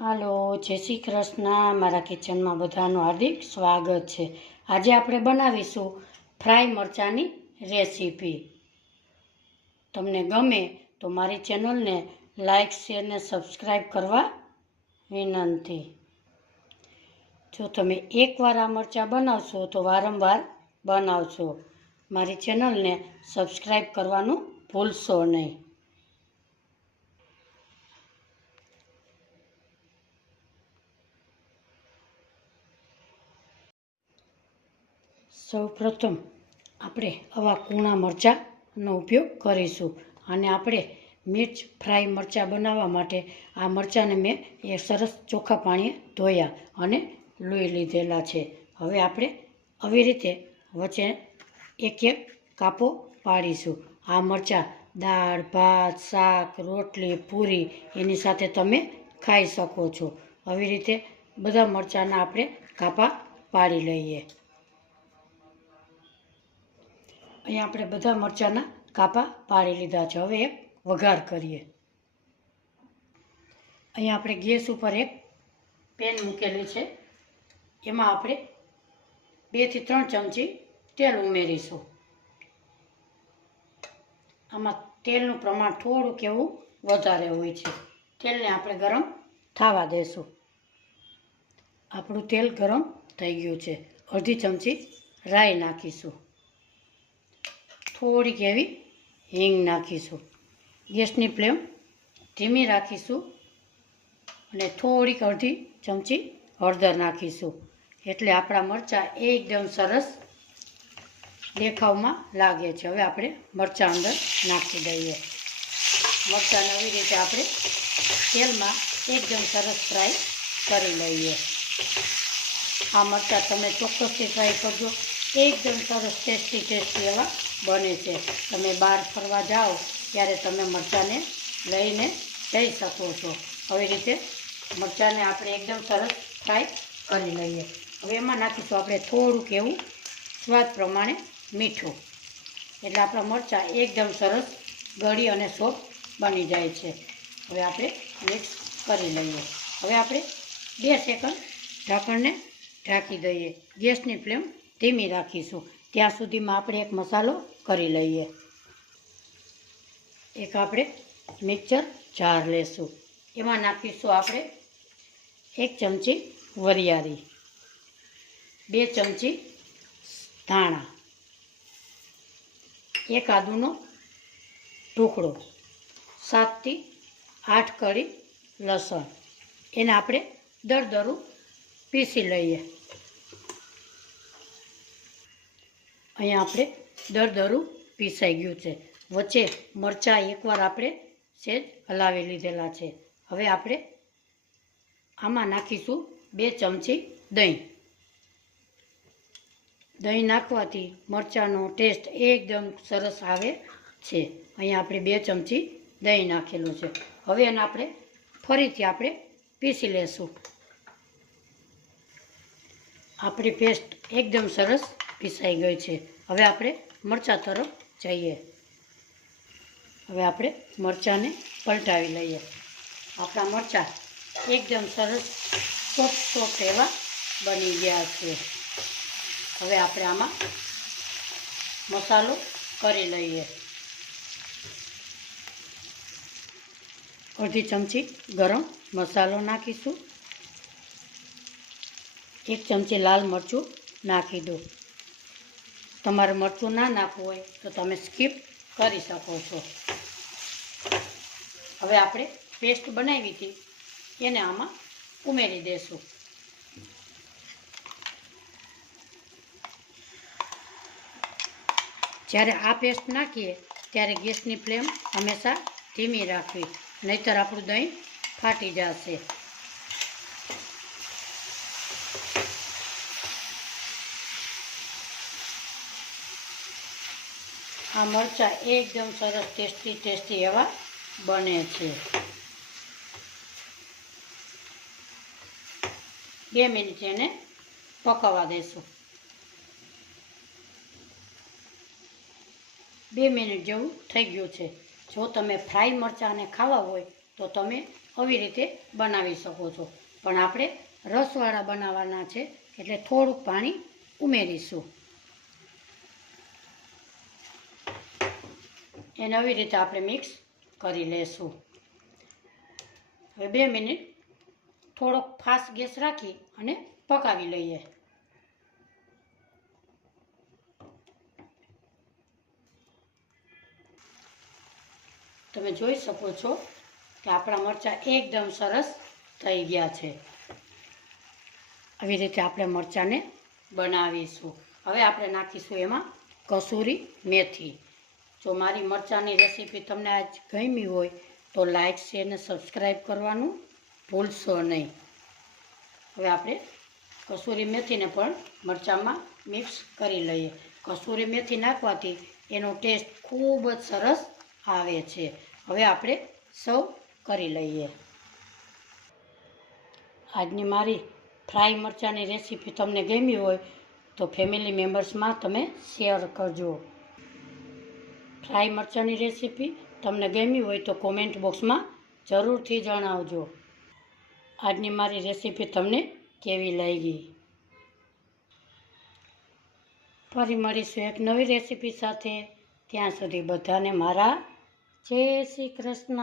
હાલો, જય શ્રી કૃષ્ણ. મારા કિચનમાં બધાનું હાર્દિક સ્વાગત છે. આજે આપણે બનાવીશું ફ્રાય મરચાંની રેસીપી. તમને ગમે તો મારી ચેનલને લાઇક શેર ને સબસ્ક્રાઈબ કરવા વિનંતી. જો તમે એકવાર આ મરચાં બનાવશો તો વારંવાર બનાવશો. મારી ચેનલને સબસ્ક્રાઈબ કરવાનું ભૂલશો નહીં. સૌ પ્રથમ આપણે આવા કૂણા મરચાંનો ઉપયોગ કરીશું અને આપણે મિર્ચ ફ્રાય મરચાં બનાવવા માટે આ મરચાંને મેં એ સરસ ચોખ્ખા પાણીએ ધોયા અને લોહી લીધેલા છે. હવે આપણે આવી રીતે વચ્ચે એક એક કાપો પાડીશું. આ મરચાં દાળ, ભાત, શાક, રોટલી, પૂરી એની સાથે તમે ખાઈ શકો છો. આવી રીતે બધા મરચાંના આપણે કાપા પાડી લઈએ. અહીંયા આપણે બધા મરચાંના કાપા પાડી લીધા છે. હવે એક વઘાર કરીએ. અહીંયા આપણે ગેસ ઉપર એક પેન મૂકેલી છે. એમાં આપણે બેથી ત્રણ ચમચી તેલ ઉમેરીશું. આમાં તેલનું પ્રમાણ થોડુંક એવું વધારે હોય છે. તેલને આપણે ગરમ થવા દેશું. આપણું તેલ ગરમ થઈ ગયું છે. અડધી ચમચી રાઈ નાખીશું. થોડીક એવી હિંગ નાખીશું. ગેસની ફ્લેમ ધીમી રાખીશું અને થોડીક અડધી ચમચી હળદર નાખીશું. એટલે આપણા મરચાં એકદમ સરસ દેખાવમાં લાગે છે. હવે આપણે મરચાં અંદર નાખી દઈએ. મરચાંને નવી રીતે આપણે તેલમાં એકદમ સરસ ફ્રાય કરી લઈએ. આ મરચાં તમે ચોક્કસથી ટ્રાય કરજો. એકદમ સરસ ટેસ્ટી ટેસ્ટી એવા બને છે. તમે બહાર ફરવા જાઓ ત્યારે તમે મરચાંને લઈને જઈ શકો છો. આવી રીતે મરચાંને આપણે એકદમ સરસ ફ્રાય કરી લઈએ. હવે એમાં નાખીશું આપણે થોડુંક એવું સ્વાદ પ્રમાણે મીઠું. એટલે આપણા મરચાં એકદમ સરસ ગળી અને સોફ્ટ બની જાય છે. હવે આપણે મિક્સ કરી લઈએ. હવે આપણે બે સેકન્ડ ઢાંકણને ઢાંકી દઈએ. ગેસની ફ્લેમ ધીમી રાખીશું. ત્યાં સુધીમાં આપણે એક મસાલો કરી લઈએ. એક આપણે મિક્સર જાર લેશું. એમાં નાખીશું આપણે એક ચમચી વરિયાળી, બે ચમચી ધાણા, એક આદુનો ટુકડો, સાતથી આઠ કળી લસણ. એને આપણે દરદરું પીસી લઈએ. અહીંયા આપણે દરદરું પીસાઈ ગયું છે. વચ્ચે મરચાં એકવાર આપણે સેજ હલાવી લીધેલા છે. હવે આપણે આમાં નાખીશું બે ચમચી દહીં. દહીં નાખવાથી મરચાંનો ટેસ્ટ એકદમ સરસ આવે છે. અહીંયા આપણે બે ચમચી દહીં નાખેલું છે. હવે એને આપણે ફરીથી આપણે પીસી લેશું. આપણી પેસ્ટ એકદમ સરસ પીસાઈ ગઈ છે. હવે આપણે મરચાં તરફ જઈએ. હવે આપણે મરચાંને પલટાવી લઈએ. આપણા મરચાં એકદમ સરસ, સોફ્ટ સોફ્ટ એવા બની ગયા છે. હવે આપણે આમાં મસાલો કરી લઈએ. અડધી ચમચી ગરમ મસાલો નાખીશું. એક ચમચી લાલ મરચું નાખી દો. તમારે મરચું ના નાખવું હોય તો તમે સ્કીપ કરી શકો છો. હવે આપણે પેસ્ટ બનાવી હતી, એને આમાં ઉમેરી દેશું. જ્યારે આ પેસ્ટ નાખીએ, ત્યારે ગેસની ફ્લેમ હંમેશા ધીમી રાખવી, નહીતર આપણું દહીં ફાટી જશે. આ મરચાં એકદમ સરસ ટેસ્ટી ટેસ્ટી એવા બને છે. બે મિનિટ એને પકવવા દેશું. બે મિનિટ જેવું થઈ ગયું છે. જો તમે ફ્રાય મરચાંને ખાવા હોય, તો તમે આવી રીતે બનાવી શકો છો. પણ આપણે રસવાળા બનાવવાના છે, એટલે થોડુંક પાણી ઉમેરીશું. એને આવી રીતે આપણે મિક્સ કરી લેશું. હવે બે મિનિટ થોડોક ફાસ્ટ ગેસ રાખી અને પકાવી લઈએ. તમે જોઈ શકો છો કે આપણા મરચાં એકદમ સરસ થઈ ગયા છે. આવી રીતે આપણે મરચાંને બનાવીશું. હવે આપણે નાખીશું એમાં કસૂરી મેથી. જો મારી મરચાંની રેસીપી તમને આજ ગમી હોય તો લાઈક, શેર અને સબસ્ક્રાઈબ કરવાનું ભૂલશો નહીં. હવે આપણે કસૂરી મેથીને પણ મરચાંમાં મિક્સ કરી લઈએ. કસૂરી મેથી નાખવાથી એનો ટેસ્ટ ખૂબ જ સરસ આવે છે. હવે આપણે સૌ કરી લઈએ. આજની મારી ફ્રાય મરચાંની રેસીપી તમને ગમી હોય તો ફેમિલી મેમ્બર્સમાં તમે શેર કરજો. ફ્રાય મરચાંની રેસીપી તમને ગમી હોય તો કોમેન્ટ બોક્સમાં જરૂરથી જણાવજો. આજની મારી રેસીપી તમને કેવી લાગી? ફરી મળીશું એક નવી રેસીપી સાથે. ત્યાં સુધી બધાને મારા જય શ્રી કૃષ્ણ.